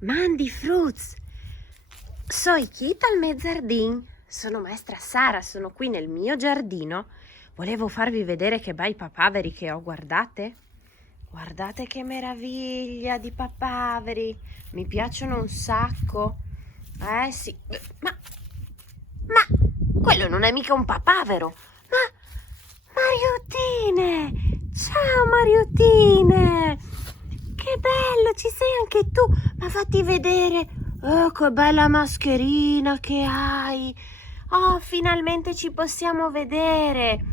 Mandi Fruz, soy Kita al mezzardin. Sono maestra Sara, sono qui nel mio giardino. Volevo farvi vedere che bei papaveri che ho, guardate. Guardate che meraviglia di papaveri. Mi piacciono un sacco. Sì, ma quello non è mica un papavero. Ma Mariuttine! Ciao Mariuttine! Che bello, ci sei anche tu! Ma fatti vedere! Oh, che bella mascherina che hai! Oh, finalmente ci possiamo vedere!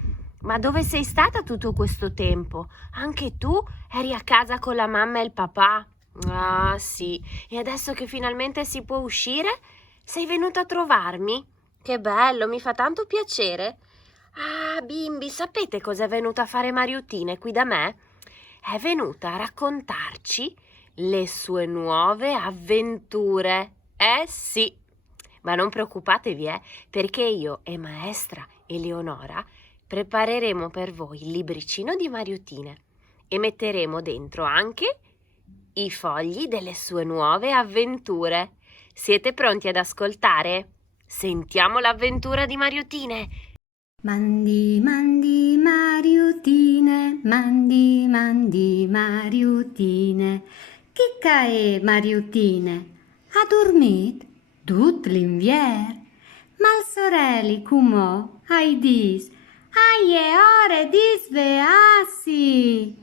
Ma dove sei stata tutto questo tempo? Anche tu eri a casa con la mamma e il papà? Ah, sì. E adesso che finalmente si può uscire, sei venuta a trovarmi? Che bello, mi fa tanto piacere. Ah, bimbi, sapete cosa è venuta a fare Mariuttine qui da me? È venuta a raccontarci le sue nuove avventure. Sì, ma non preoccupatevi, perché io e maestra Eleonora prepareremo per voi il libricino di Mariuttine e metteremo dentro anche i fogli delle sue nuove avventure. Siete pronti ad ascoltare? Sentiamo l'avventura di Mariuttine. Mandi, mandi, Mariuttine, mandi, mandi, Mariuttine. Chicca e Mariuttine, ha dormit tut l'invier, mal sorelli cumò, ai dis, ai è ore di svearsi.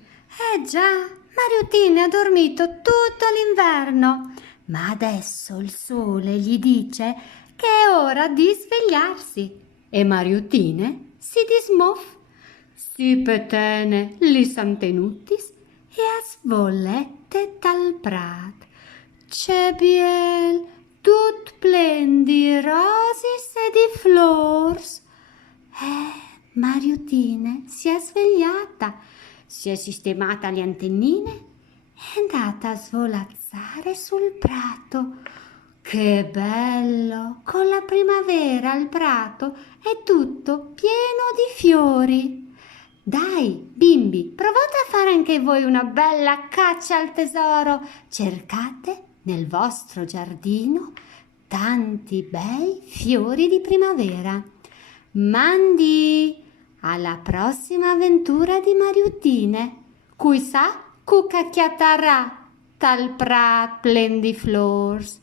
Già, Mariuttine ha dormito tutto l'inverno, ma adesso il sole gli dice che è ora di svegliarsi. E Mariuttine si dismoff, si petene li santenutis e a svollette dal prat. C'è biel, tut plen di rosis e di flors. Mariuttine si è svegliata, si è sistemata le antennine e è andata a svolazzare sul prato. Che bello! Con la primavera il prato è tutto pieno di fiori. Dai, bimbi, provate a fare anche voi una bella caccia al tesoro. Cercate nel vostro giardino tanti bei fiori di primavera. Mandi alla prossima avventura di Mariuttine. Cui sa, cu cacchiatarà tal prat plen di flors.